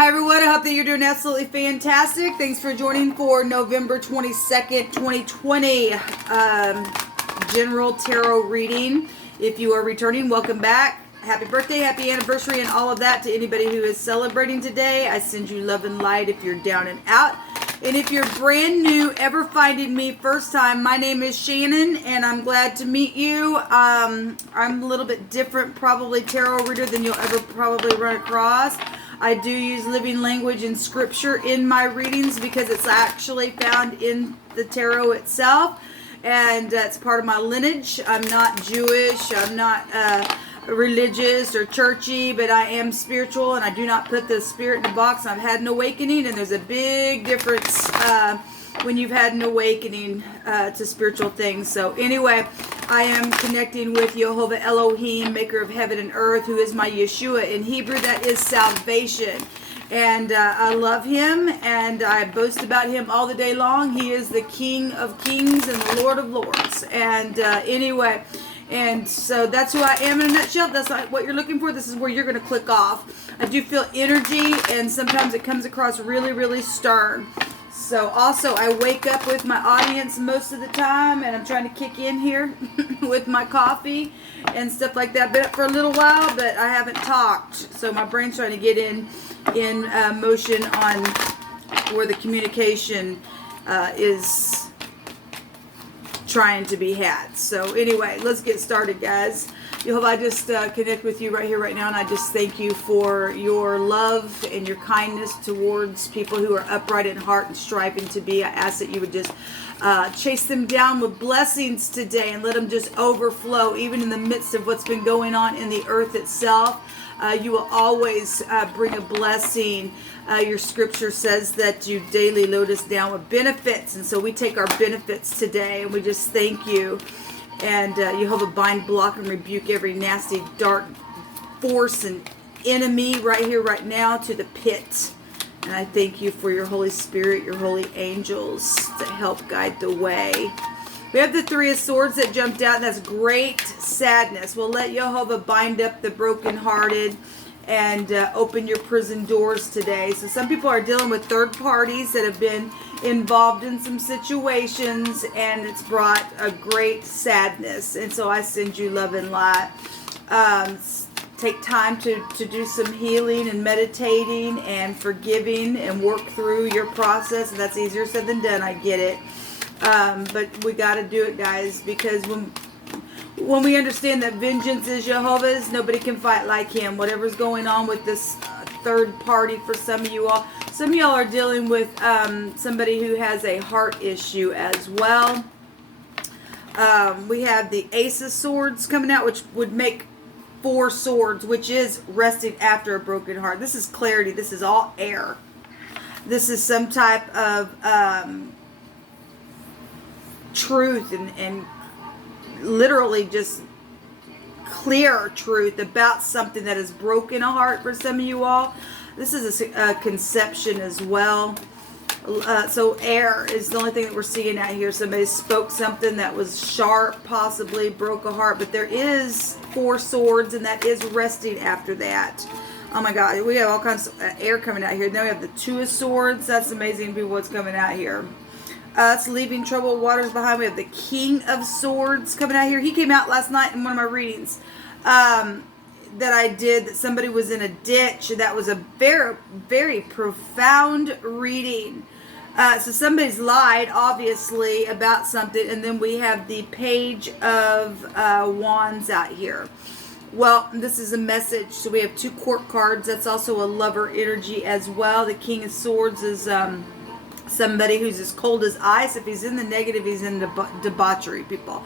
Hi everyone, I hope that you're doing absolutely fantastic. Thanks for joining for November 22nd, 2020 General Tarot Reading. If you are returning, welcome back. Happy birthday, happy anniversary, and all of that to anybody who is celebrating today. I send you love and light if you're down and out. And if you're brand new, ever finding me first time, my name is Shannon, and I'm glad to meet you. I'm a little bit different, probably tarot reader than you'll ever probably run across. I do use living language and scripture in my readings because it's actually found in the tarot itself, and it's part of my lineage. I'm not Jewish, I'm not religious or churchy, but I am spiritual, and I do not put the spirit in a box. I've had an awakening, and there's a big difference when you've had an awakening to spiritual things. So anyway, I am connecting with Jehovah Elohim, maker of heaven and earth, who is my Yeshua. In Hebrew, that is salvation. And I love him, and I boast about him all the day long. He is the King of kings and the Lord of lords. And anyway, and so that's who I am in a nutshell. That's not what you're looking for. This is where you're going to click off. I do feel energy, and sometimes it comes across really, really stern. So also, I wake up with my audience most of the time, and I'm trying to kick in here with my coffee and stuff like that. Been up for a little while, but I haven't talked. So my brain's trying to get in motion on where the communication is trying to be had. So anyway, let's get started, guys. Jehovah, I just connect with you right here, right now, and I just thank you for your love and your kindness towards people who are upright in heart and striving to be. I ask that you would just chase them down with blessings today and let them just overflow, even in the midst of what's been going on in the earth itself. You will always bring a blessing. Your scripture says that you daily load us down with benefits, and so we take our benefits today, and we just thank you. And Jehovah, bind, block, and rebuke every nasty, dark force and enemy right here, right now, to the pit. And I thank you for your Holy Spirit, your holy angels to help guide the way. We have the Three of Swords that jumped out, and that's great sadness. We'll let Jehovah bind up the brokenhearted and open your prison doors today. So some people are dealing with third parties that have been involved in some situations, and it's brought a great sadness. And so I send you love and light. Take time to do some healing and meditating and forgiving and work through your process. And that's easier said than done. I get it. But we got to do it, guys, because when we understand that vengeance is Jehovah's, nobody can fight like him. Whatever's going on with this third party for some of you all. Some of y'all are dealing with somebody who has a heart issue as well. We have the Ace of Swords coming out, which would make 4 swords, which is resting after a broken heart. This is clarity. This is all air. This is some type of truth and literally just clear truth about something that has broken a heart for some of you all. This is a conception as well. So air is the only thing that we're seeing out here. Somebody spoke something that was sharp, possibly broke a heart, but there is 4 swords, and that is resting after that. Oh my God, we have all kinds of air coming out here. Then we have the Two of Swords. That's amazing, people, what's coming out here. It's leaving troubled waters behind. We have the King of Swords coming out here. He came out last night in one of my readings that I did, that somebody was in a ditch. That was a very, very profound reading. So somebody's lied, obviously, about something. And then we have the Page of Wands out here. Well, this is a message. So we have 2 court cards. That's also a lover energy as well. The King of Swords is somebody who's as cold as ice. If he's in the negative, he's in debauchery, people.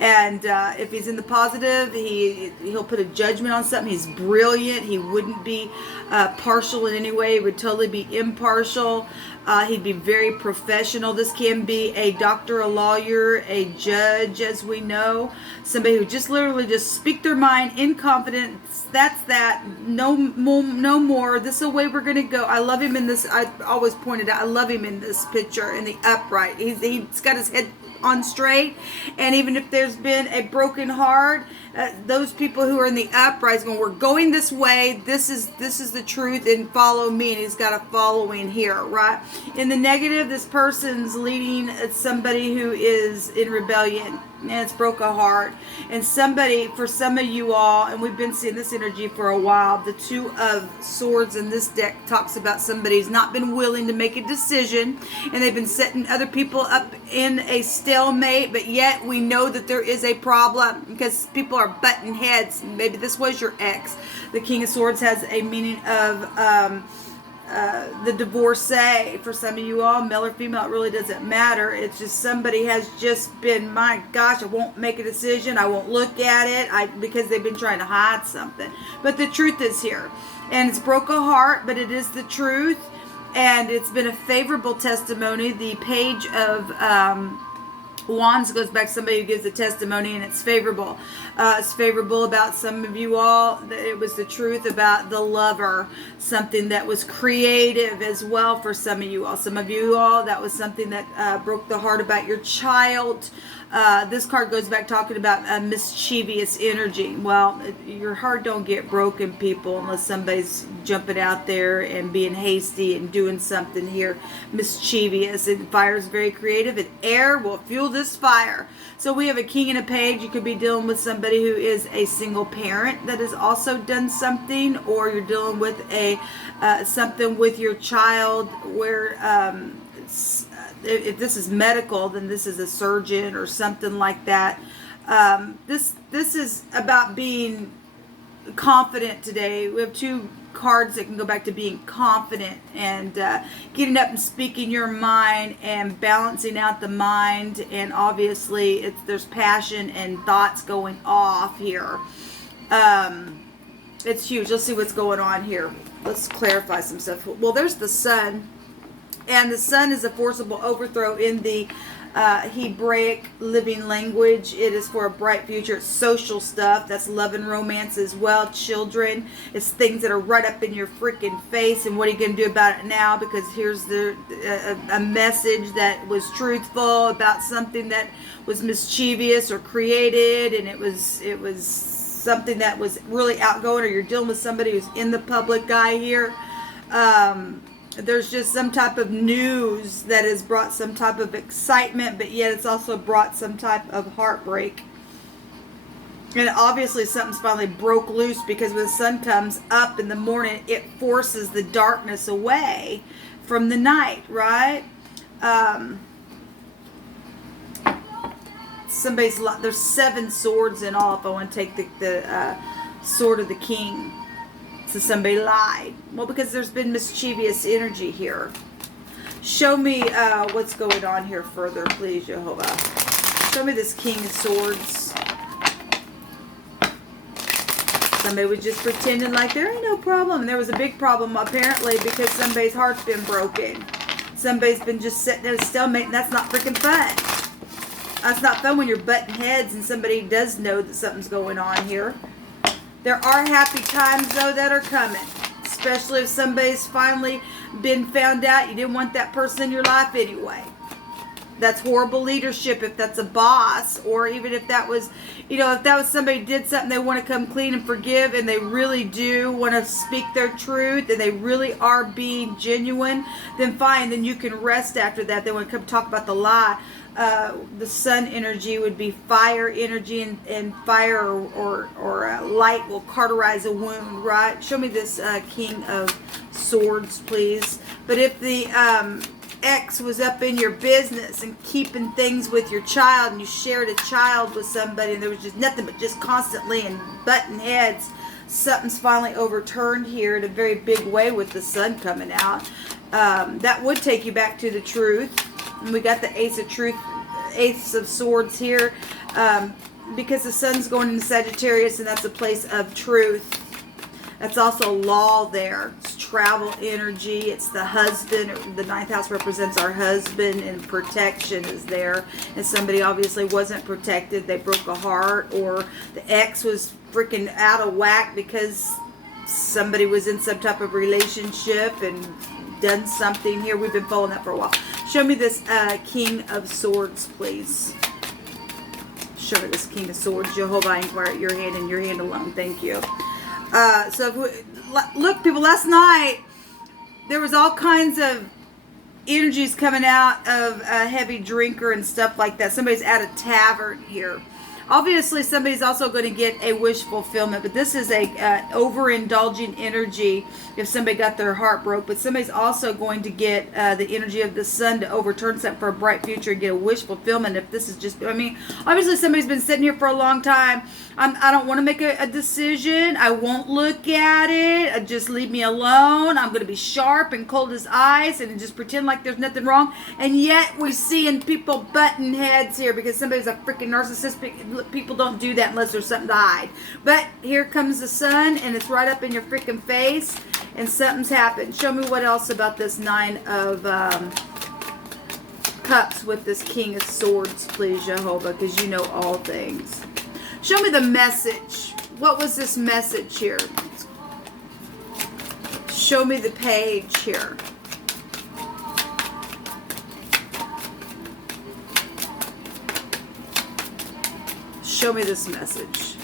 And if he's in the positive, he'll put a judgment on something. He's brilliant. He wouldn't be partial in any way. He would totally be impartial. He'd be very professional. This can be a doctor, a lawyer, a judge, as we know. Somebody who just literally just speak their mind in confidence. That's that. No more. This is the way we're going to go. I love him in this. I always pointed out, I love him in this picture, in the upright. He's got his head on straight, and even if there's been a broken heart, those people who are in the uprising, we're going this way. This is the truth, and follow me. And he's got a following here, right? In the negative, this person's leading somebody who is in rebellion, and it's broke a heart. And somebody, for some of you all, and we've been seeing this energy for a while, the Two of Swords in this deck talks about somebody who's not been willing to make a decision, and they've been setting other people up in a stalemate, but yet we know that there is a problem because people are butting heads. Maybe this was your ex. The King of Swords has a meaning of the divorcee. For some of you all, male or female, it really doesn't matter. It's just somebody has just been, my gosh, I won't make a decision, I won't look at it, because they've been trying to hide something. But the truth is here, and it's broke a heart, but it is the truth, and it's been a favorable testimony. The Page of Wands goes back to somebody who gives a testimony, and it's favorable. It's favorable about some of you all. It was the truth about the lover, something that was creative as well for some of you all. Some of you all, that was something that broke the heart about your child. This card goes back talking about a mischievous energy. Well, your heart don't get broken, people, unless somebody's jumping out there and being hasty and doing something here mischievous. And fire is very creative, and air will fuel this fire. So we have a King and a Page. You could be dealing with somebody who is a single parent that has also done something, or you're dealing with a something with your child where if this is medical, then this is a surgeon or something like that. This is about being confident today. We have two cards that can go back to being confident and getting up and speaking your mind and balancing out the mind. And obviously there's passion and thoughts going off here. It's huge. Let's see what's going on here. Let's clarify some stuff. Well, there's the Sun. And the Sun is a forcible overthrow in the Hebraic living language. It is for a bright future. It's social stuff. That's love and romance as well. Children. It's things that are right up in your freaking face. And what are you going to do about it now? Because here's a message that was truthful about something that was mischievous or created. And it was something that was really outgoing, or you're dealing with somebody who's in the public eye here. There's just some type of news that has brought some type of excitement, but yet it's also brought some type of heartbreak. And obviously something's finally broke loose, because when the sun comes up in the morning, it forces the darkness away from the night, right? There's 7 swords in all, if I want to take the sword of the king. So somebody lied. Well, because there's been mischievous energy here. Show me what's going on here further, please, Jehovah. Show me this King of Swords. Somebody was just pretending like there ain't no problem. And there was a big problem, apparently, because somebody's heart's been broken. Somebody's been just sitting at a stalemate, and that's not freaking fun. That's not fun when you're butting heads and somebody does know that something's going on here. There are happy times, though, that are coming. Especially if somebody's finally been found out you didn't want that person in your life anyway. That's horrible leadership if that's a boss, or even if that was, if that was somebody who did something, they want to come clean and forgive, and they really do want to speak their truth, and they really are being genuine, then fine, then you can rest after that. They want to come talk about the lie. The Sun energy would be fire energy, and fire or light will cauterize a wound, right? Show me this King of Swords, please. But if the ex was up in your business and keeping things with your child, and you shared a child with somebody, and there was just nothing but just constantly and butting heads, something's finally overturned here in a very big way with the Sun coming out. That would take you back to the truth. And we got the Ace of Swords here, because the Sun's going into Sagittarius, and that's a place of truth. That's also law there. It's travel energy. It's the husband. The 9th house represents our husband, and protection is there. And somebody obviously wasn't protected. They broke a heart, or the ex was freaking out of whack because somebody was in some type of relationship and done something here. We've been following that for a while. Show me this King of Swords, please. Show Show me this King of Swords. Jehovah, I inquire at your hand and your hand alone. Thank you. So, look, people, last night, there was all kinds of energies coming out of a heavy drinker and stuff like that. Somebody's at a tavern here. Obviously, somebody's also going to get a wish fulfillment, but this is a overindulging energy if somebody got their heart broke. But somebody's also going to get the energy of the sun to overturn something for a bright future and get a wish fulfillment. If this is just, I mean, obviously somebody's been sitting here for a long time. I don't want to make a decision. I won't look at it. Just leave me alone. I'm going to be sharp and cold as ice and just pretend like there's nothing wrong. And yet we're seeing people butting heads here because somebody's a freaking narcissist. People don't do that unless there's something to hide. But here comes the sun, and it's right up in your freaking face, and something's happened. Show me what else about this Nine of Cups with this King of Swords, please, Jehovah, because you know all things. Show me the message. What was this message here? Show me the page here. Show me this message.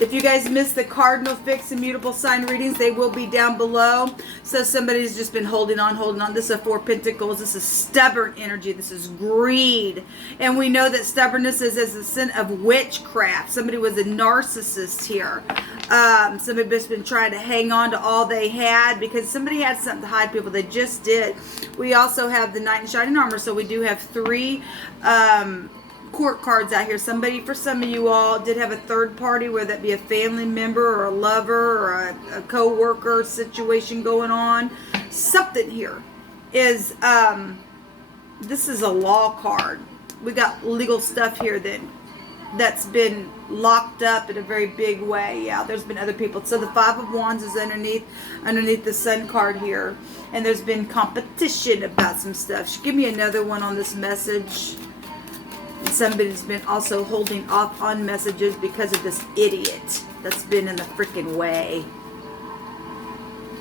If you guys missed the cardinal, fixed, and mutable sign readings, they will be down below. So somebody's just been holding on, holding on. This is a Four of Pentacles. This is stubborn energy. This is greed. And we know that stubbornness is as a sin of witchcraft. Somebody was a narcissist here. Somebody just been trying to hang on to all they had because somebody had something to hide, people. They just did. We also have the Knight in Shining Armor. So we do have three court cards out here. Somebody, for some of you all, did have a third party, whether that be a family member or a lover or a co-worker situation going on. Something here is, this is a law card. We got legal stuff here that's been locked up in a very big way. Yeah, there's been other people. So the Five of Wands is underneath the Sun card here. And there's been competition about some stuff. Give me another one on this message. And somebody's been also holding off on messages because of this idiot that's been in the freaking way.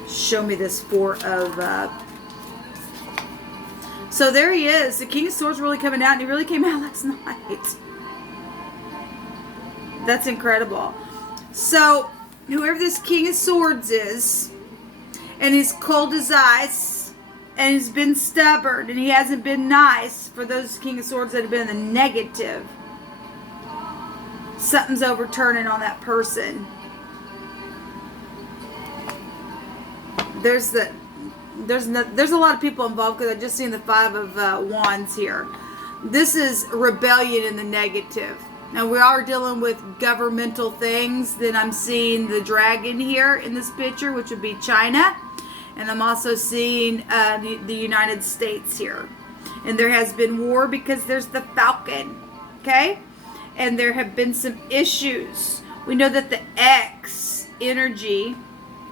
Show me this Four of... So there he is. The King of Swords really coming out, and he really came out last night. That's incredible. So, whoever this King of Swords is, and he's cold as ice, and he's been stubborn, and he hasn't been nice, for those King of Swords that have been in the negative, something's overturning on that person. There's a lot of people involved, because I just seen the Five of Wands here. This is rebellion in the negative. Now we are dealing with governmental things. Then I'm seeing the dragon here in this picture, which would be China. And I'm also seeing the United States here. And there has been war because there's the Falcon. Okay? And there have been some issues. We know that the X energy,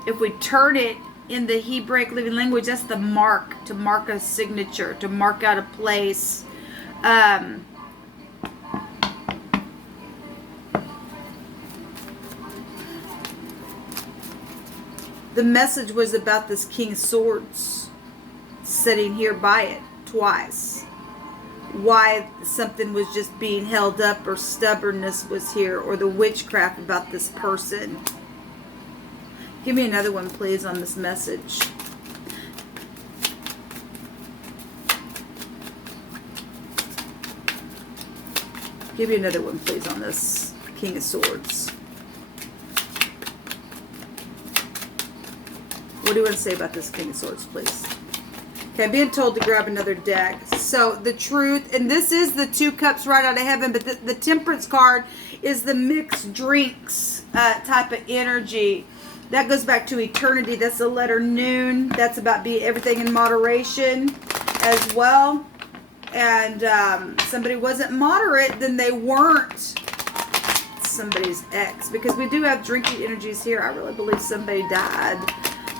if we turn it in the Hebraic living language, that's the mark, to mark a signature, to mark out a place. The message was about this King of Swords sitting here by it twice. Why something was just being held up, or stubbornness was here, or the witchcraft about this person. Give me another one, please, on this message. Give me another one, please, on this King of Swords. What do you want to say about this King of Swords, please? Okay, I'm being told to grab another deck. So, the truth, and this is the Two Cups right out of heaven, but the Temperance card is the mixed drinks type of energy. That goes back to eternity. That's the letter Noon. That's about everything in moderation as well. And somebody wasn't moderate, then they weren't somebody's ex. Because we do have drinking energies here. I really believe somebody died.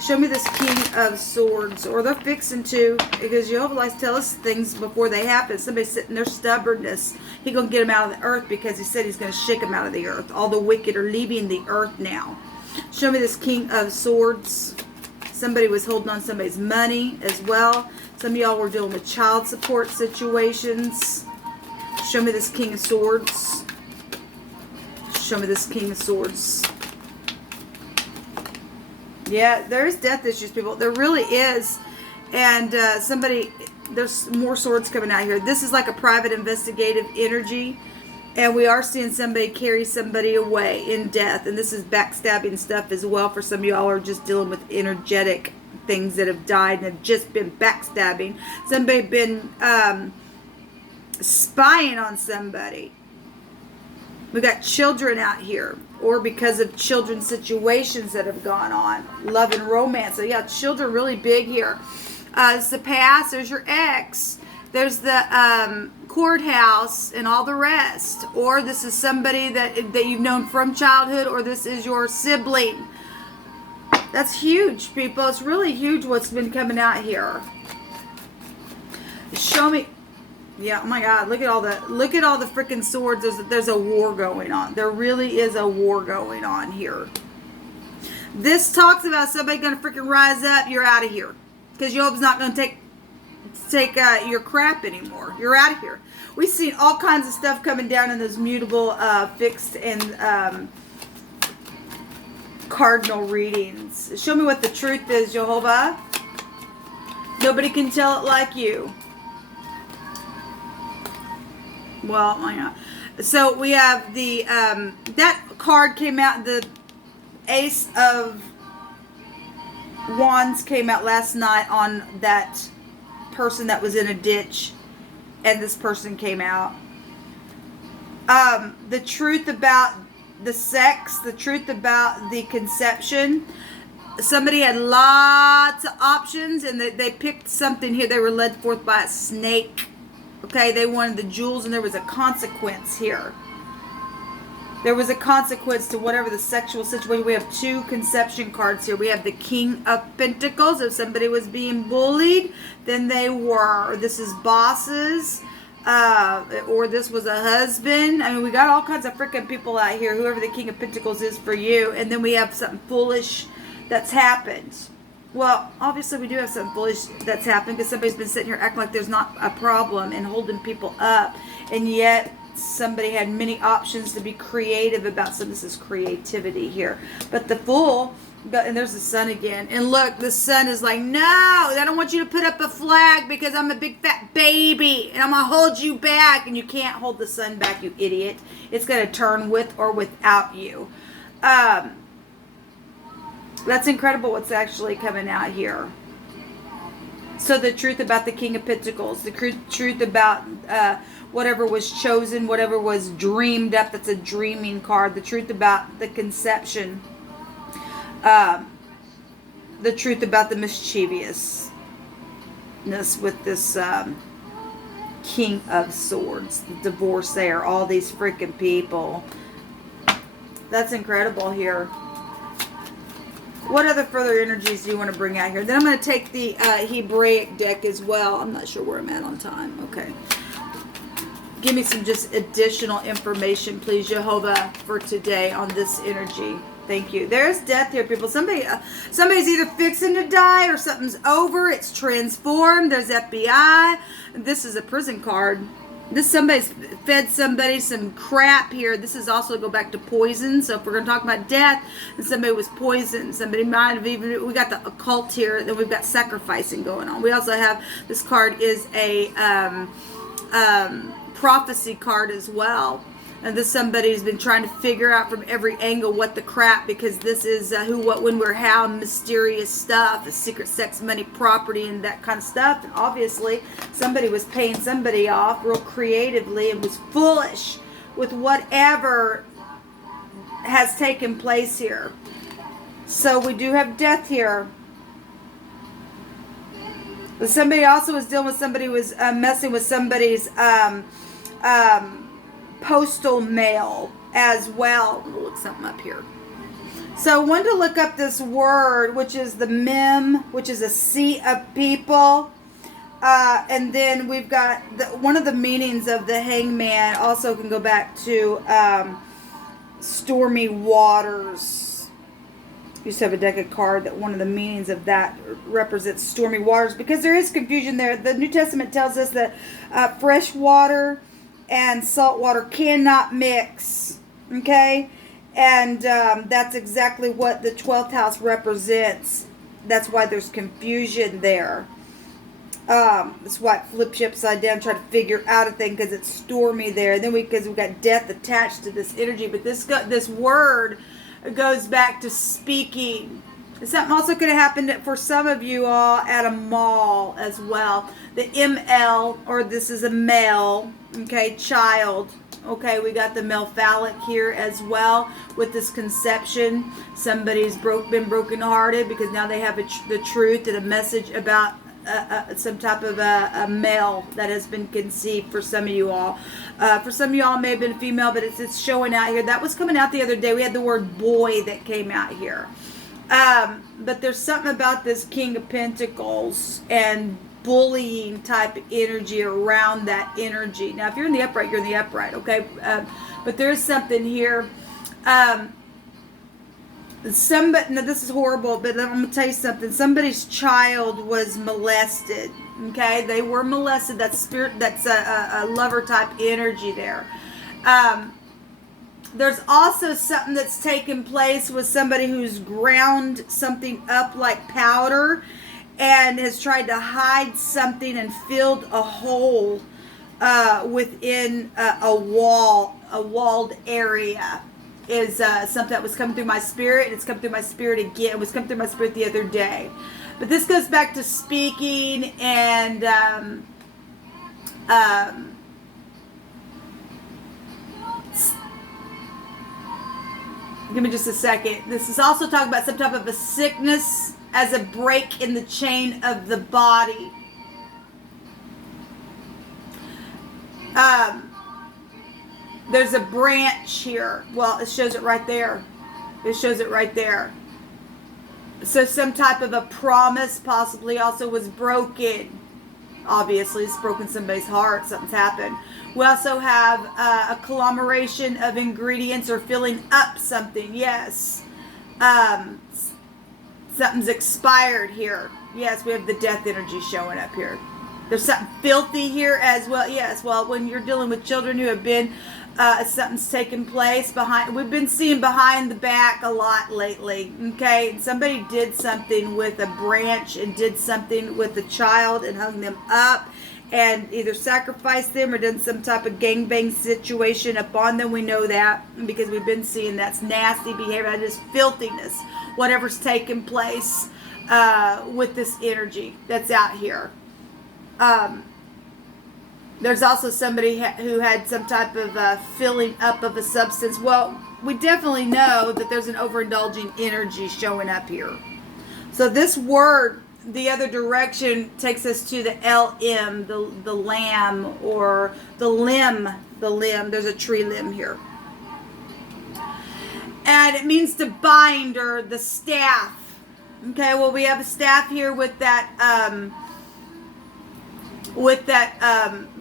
Show me this King of Swords, or they're fixing to, because Jehovah likes to tell us things before they happen. Somebody's sitting there, stubbornness. He's going to get them out of the earth, because he said he's going to shake them out of the earth. All the wicked are leaving the earth now. Show me this King of Swords. Somebody was holding on somebody's money as well. Some of y'all were dealing with child support situations. Show me this King of Swords. Show me this King of Swords. Yeah, there's death issues, people. There really is. And there's more swords coming out here. This is like a private investigative energy. And we are seeing somebody carry somebody away in death. And this is backstabbing stuff as well. For some of y'all are just dealing with energetic things that have died and have just been backstabbing. Somebody been spying on somebody. We got children out here. Or because of children's situations that have gone on. Love and romance. So yeah, children really big here. It's the past. There's your ex. There's the courthouse and all the rest. Or this is somebody that you've known from childhood, or this is your sibling. That's huge, people. It's really huge what's been coming out here. Show me. Yeah, oh my God, look at all the freaking swords. There's a war going on. There really is a war going on here. This talks about somebody going to freaking rise up. You're out of here. Because Job's not going to take your crap anymore. You're out of here. We've seen all kinds of stuff coming down in those mutable, fixed, and cardinal readings. Show me what the truth is, Jehovah. Nobody can tell it like you. Well, I know. So we have the, that card came out, the Ace of Wands came out last night on that person that was in a ditch, and this person came out. The truth about the sex, the truth about the conception. Somebody had lots of options, and they picked something here. They were led forth by a snake. Okay, they wanted the jewels, and there was a consequence here. There was a consequence to whatever the sexual situation. We have two conception cards here. We have the King of Pentacles. If somebody was being bullied, then they were. This is bosses. Or this was a husband. I mean, we got all kinds of freaking people out here. Whoever the King of Pentacles is for you. And then we have something foolish that's happened. Well, obviously we do have something foolish that's happened because somebody's been sitting here acting like there's not a problem and holding people up. And yet somebody had many options to be creative about some. This is creativity here. But the Fool, and there's the Sun again. And look, the Sun is like, no, I don't want you to put up a flag because I'm a big fat baby and I'm going to hold you back. And you can't hold the Sun back, you idiot. It's going to turn with or without you. That's incredible what's actually coming out here. So the truth about the King of Pentacles, the truth about whatever was chosen, whatever was dreamed up, that's a dreaming card. The truth about the conception. The truth about the mischievousness with this King of Swords, the divorce there, all these freaking people. That's incredible here. What other further energies do you want to bring out here? Then I'm going to take the Hebraic deck as well. I'm not sure where I'm at on time. Okay. Give me some just additional information, please, Jehovah, for today on this energy. Thank you. There's death here, people. Somebody's either fixing to die or something's over. It's transformed. There's FBI. This is a prison card. Somebody's fed somebody some crap here. This is also go back to poison. So if we're going to talk about death, and somebody was poisoned, somebody might have even, we got the occult here, then we've got sacrificing going on. We also have, this card is a prophecy card as well. And this somebody's been trying to figure out from every angle what the crap, because this is who, what, when, where, how, mysterious stuff, secret sex, money, property, and that kind of stuff. And obviously, somebody was paying somebody off real creatively and was foolish with whatever has taken place here. So we do have death here. But somebody also was dealing with somebody was messing with somebody's postal mail as well. We'll look something up here. So I wanted to look up this word, which is the mem, which is a sea of people. And then we've got one of the meanings of the hangman also can go back to stormy waters. used to have a deck of card that one of the meanings of that represents stormy waters, because there is confusion there. The New Testament tells us that fresh water and salt water cannot mix. Okay? And that's exactly what the 12th house represents. That's why there's confusion there. That's why it flips you upside down, try to figure out a thing, because it's stormy there. And then because we've got death attached to this energy. But this word goes back to speaking. Something also could have happened for some of you all at a mall as well. The ML, or this is a male, okay, child. Okay, we got the male phallic here as well with this conception. Somebody's been brokenhearted because now they have the truth and a message about some type of a male that has been conceived for some of you all. For some of y'all, it may have been a female, but it's showing out here. That was coming out the other day. We had the word boy that came out here. But there's something about this King of Pentacles and bullying type energy around that energy. Now, if you're in the upright, you're in the upright, okay? But there's something here. Now this is horrible, but I'm going to tell you something. Somebody's child was molested, okay? They were molested. That's spirit. That's a lover type energy there. There's also something that's taken place with somebody who's ground something up like powder and has tried to hide something and filled a hole within a walled area. Is something that was coming through my spirit, and it's come through my spirit again. It was coming through my spirit the other day. But this goes back to speaking and give me just a second. This is also talking about some type of a sickness as a break in the chain of the body. There's a branch here. Well, it shows it right there. It shows it right there. So some type of a promise possibly also was broken. Obviously, it's broken somebody's heart. Something's happened. We also have a conglomeration of ingredients or filling up something. Yes. Something's expired here. Yes, we have the death energy showing up here. There's something filthy here as well. Yes, well, when you're dealing with children who have been, something's taken place behind. We've been seeing behind the back a lot lately. Okay, somebody did something with a branch and did something with a child and hung them up and either sacrificed them or done some type of gangbang situation upon them. We know that because we've been seeing that's nasty behavior. That is filthiness. Whatever's taken place with this energy that's out here. There's also somebody who had some type of filling up of a substance. Well, we definitely know that there's an overindulging energy showing up here. So this word, the other direction, takes us to the LM, the lamb, or the limb. The limb. There's a tree limb here. And it means to bind, or the staff. Okay, well, we have a staff here with that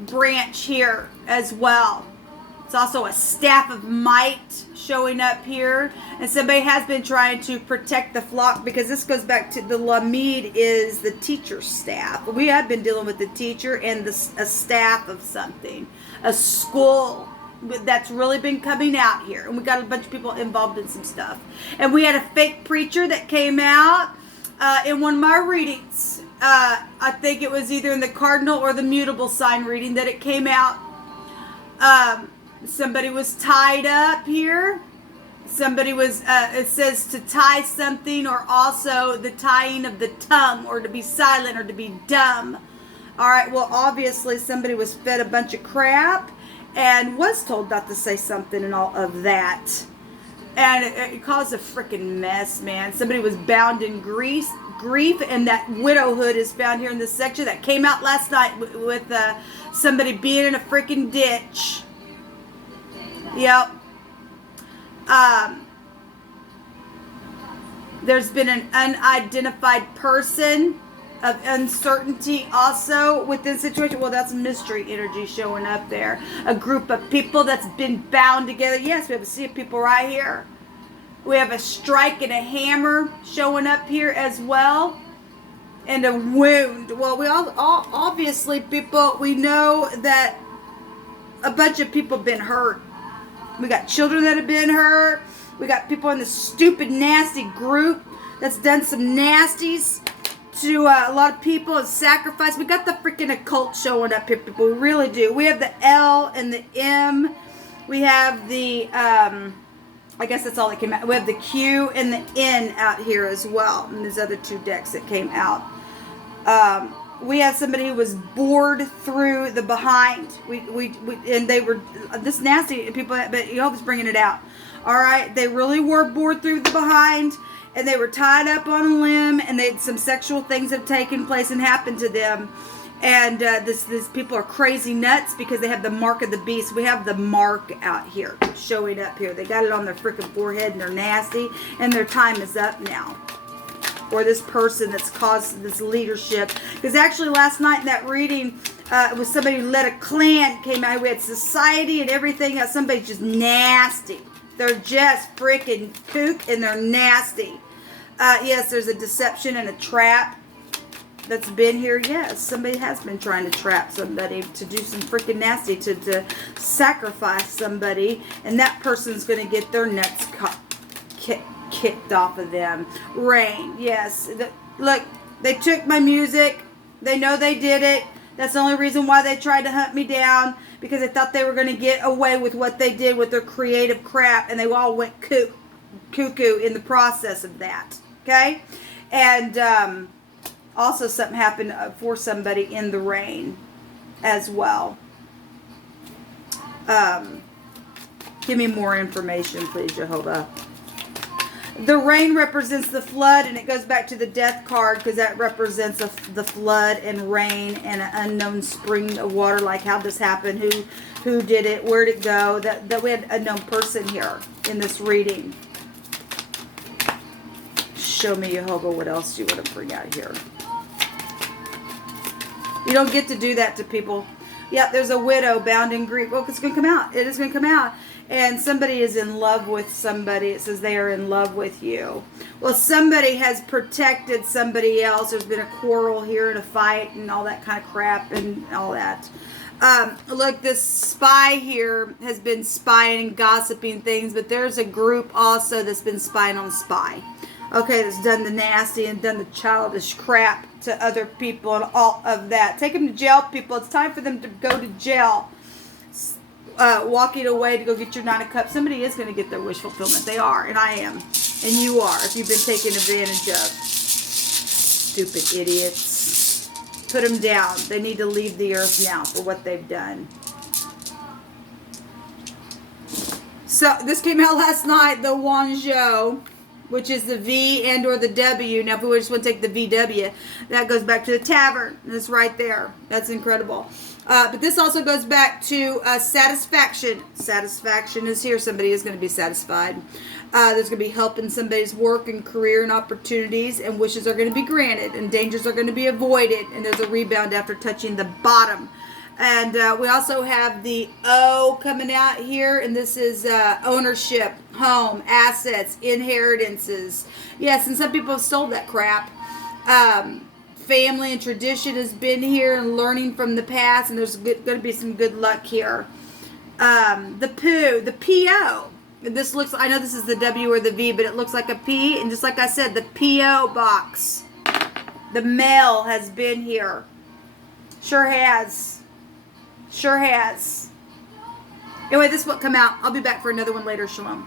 branch here as well. It's also a staff of might showing up here. And somebody has been trying to protect the flock, because this goes back to the Lamid is the teacher's staff. We have been dealing with the teacher and a staff of something. A school that's really been coming out here. And we got a bunch of people involved in some stuff. And we had a fake preacher that came out in one of my readings. I think it was either in the cardinal or the mutable sign reading that it came out. Somebody was tied up here. Somebody was, it says to tie something, or also the tying of the tongue, or to be silent, or to be dumb. All right, well, obviously somebody was fed a bunch of crap and was told not to say something and all of that. And it caused a freaking mess, man. Somebody was bound in grief, and that widowhood is found here in this section that came out last night with somebody being in a freaking ditch. Yep. There's been an unidentified person of uncertainty also within the situation. Well, that's mystery energy showing up there. A group of people that's been bound together. Yes, we have a sea of people right here. We have a strike and a hammer showing up here as well. And a wound. Well, we all obviously, people, we know that a bunch of people have been hurt. We got children that have been hurt. We got people in this stupid, nasty group that's done some nasties to a lot of people and sacrifice. We got the freaking occult showing up here, people. We really do. We have the L and the M. We have the, I guess that's all that came out. We have the Q and the N out here as well. And there's other two decks that came out. We had somebody who was bored through the behind. And they were this nasty people, but Jehovah's bringing it out. All right, they really were bored through the behind, and they were tied up on a limb, and some sexual things have taken place and happened to them. And this people are crazy nuts because they have the mark of the beast. We have the mark out here showing up here. They got it on their freaking forehead, and they're nasty, and their time is up now. Or this person that's caused this leadership. Because actually last night in that reading, it was somebody who led a clan came out. We had society and everything. Somebody's just nasty. They're just freaking kook and they're nasty. Yes, there's a deception and a trap that's been here. Yes, somebody has been trying to trap somebody to do some freaking nasty, to sacrifice somebody. And that person's going to get their nuts kicked off of them. Rain, yes. Look, they took my music. They know they did it. That's the only reason why they tried to hunt me down, because they thought they were going to get away with what they did with their creative crap, and they all went cuckoo in the process of that. Okay? And also something happened for somebody in the rain as well. Give me more information, please, Jehovah. The rain represents the flood, and it goes back to the death card because that represents the flood and rain and an unknown spring of water. Like, how'd this happen? Who did it? Where'd it go? That we had an unknown person here in this reading. Show me, Jehovah, what else do you want to bring out here? You don't get to do that to people. Yeah, there's a widow bound in grief. Well, it's going to come out. It is going to come out. And somebody is in love with somebody. It says they are in love with you. Well, somebody has protected somebody else. There's been a quarrel here and a fight and all that kind of crap and all that. Look, this spy here has been spying and gossiping things, but there's a group also that's been spying on the spy. Okay, that's done the nasty and done the childish crap to other people and all of that. Take them to jail, people. It's time for them to go to jail. Walking away to go get your 9 of Cups. Somebody is going to get their wish fulfillment. They are, and I am. And you are, if you've been taken advantage of. Stupid idiots. Put them down. They need to leave the earth now for what they've done. So, this came out last night, the Wanzhou, which is the V and or the W. Now, if we just want to take the VW, that goes back to the tavern. It's right there. That's incredible. But this also goes back to satisfaction. Satisfaction is here. Somebody is going to be satisfied. There's going to be help in somebody's work and career and opportunities, and wishes are going to be granted, and dangers are going to be avoided, and there's a rebound after touching the bottom. And we also have the O coming out here, and this is ownership, home, assets, inheritances. Yes, and some people have stole that crap. Family and tradition has been here, and learning from the past, and there's going to be some good luck here. The poo, the P-O. This looks, I know this is the W or the V, but it looks like a P, and just like I said, the P-O box. The mail has been here. Sure has. Sure has. Anyway, this will come out. I'll be back for another one later. Shalom.